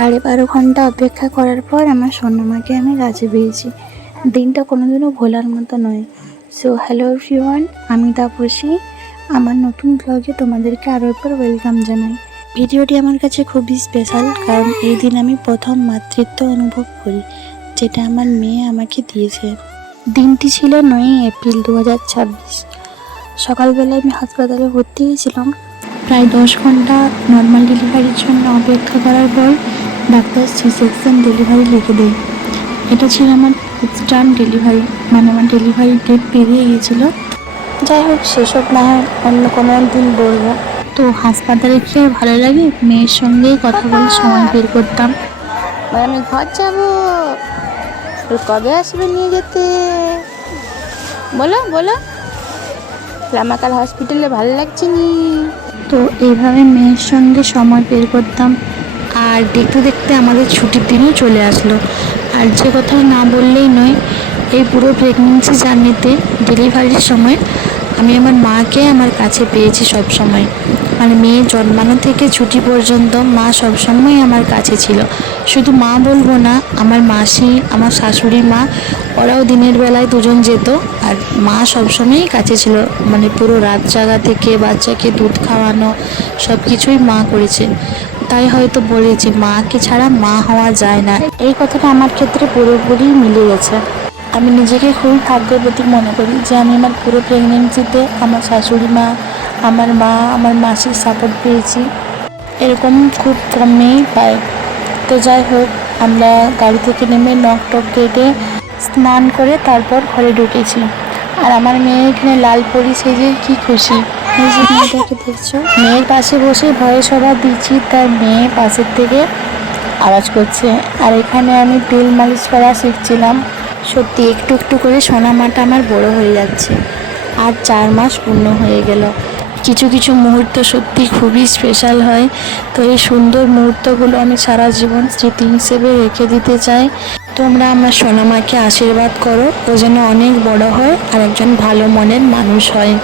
12.5 ঘন্টা অপেক্ষা করার পর আমার সোনামাকে আমি কাছে পেয়েছি। দিনটা কোনোদিনও ভোলার মতো নয়। সো হ্যালো এভরিওয়ান, আমি তাপসী। আমার নতুন ব্লগে তোমাদেরকে আরও একবার ওয়েলকাম জানাই। ভিডিওটি আমার কাছে খুবই স্পেশাল, কারণ এই দিন আমি প্রথম মাতৃত্ব অনুভব করি, যেটা আমার মেয়ে আমাকে দিয়েছে। দিনটি ছিল 9 এপ্রিল 2026। সকালবেলায় আমি হাসপাতালে ভর্তি হয়েছিলাম। প্রায় 10 ঘন্টা নর্মাল ডেলিভারির জন্য অপেক্ষা করার পর ডাক্তার সি-সেকশন ডেলিভারি লিখে দেয়। এটা ছিল আমার ইনস্ট্যান্ট ডেলিভারি, মানে আমার ডেলিভারি ডেট পেরিয়ে গিয়েছিলো। যাই হোক, সেসব না হয় অন্য কোনো একদিন বলবো। তো হাসপাতালে গিয়ে ভালো লাগে, মেয়ের সঙ্গেই কথা বলে সময় বের করতাম। আমি ঘর যাবো, কবে আসবে নিয়ে যেতে? বলো বলো, লামাকাল হসপিটালে ভালো লাগছে নি? তো এইভাবে মেয়ের সঙ্গে সময় বের করতাম। আর দেখতে দেখতে আমাদের ছুটির দিনও চলে আসলো। আর যে কথা না বললেই নয়, এই পুরো প্রেগনেন্সি জার্নিতে ডেলিভারির সময় আমি আমার মাকে আমার কাছে পেয়েছি সব সময়। মানে মেয়ে জন্মানো থেকে ছুটি পর্যন্ত মা সবসময় আমার কাছে ছিল। শুধু মা বলবো না, আমার মাসি, আমার শাশুড়ি মা, ওরাও দিনের বেলায় দুজন যেত, আর মা সবসময়ই কাছে ছিল। মানে পুরো রাত জাগা থেকে বাচ্চাকে দুধ খাওয়ানো সব কিছুই মা করেছে। তাই হয়তো বলেছি, মাকে ছাড়া মা হওয়া যায় না। এই কথাটা আমার ক্ষেত্রে পুরোপুরি মিলে গেছে। আমি নিজেকে খুবই ভাগ্যবতী মনে করি যে আমি আমার পুরো প্রেগনেন্সিতে আমার শাশুড়ি মা, আমার মা, আমার মাসির সাপোর্ট পেয়েছি। এরকম খুব কম মেয়েই পায়। তো যাই হোক, আমরা গাড়ি থেকে নেমে নখ টক কেটে স্নান করে তারপর ঘরে ঢুকেছি। আর আমার মেয়ে এখানে লাল পরি সেজে কি খুশি। এই যে মেয়েটাকে দেখছো, মেয়ের পাশে বসে ভয়ে সবার দিচ্ছি, তার মেয়ে পাশের থেকে আওয়াজ করছে। আর এখানে আমি তেল মালিশ করা শিখছিলাম। সত্যি একটু একটু করে সোনামাটা আমার বড় হয়ে যাচ্ছে। আর 4 মাস পূর্ণ হয়ে গেল। কিছু কিছু মুহূর্ত সত্যি খুবই স্পেশাল হয়। তো এই সুন্দর মুহূর্তগুলো আমি সারা জীবন স্মৃতি হিসেবে রেখে দিতে চাই। তোমরা আমার সোনামাকে আশীর্বাদ করো, ও যেন অনেক বড় হয় আর একজন ভালো মনের মানুষ হয়।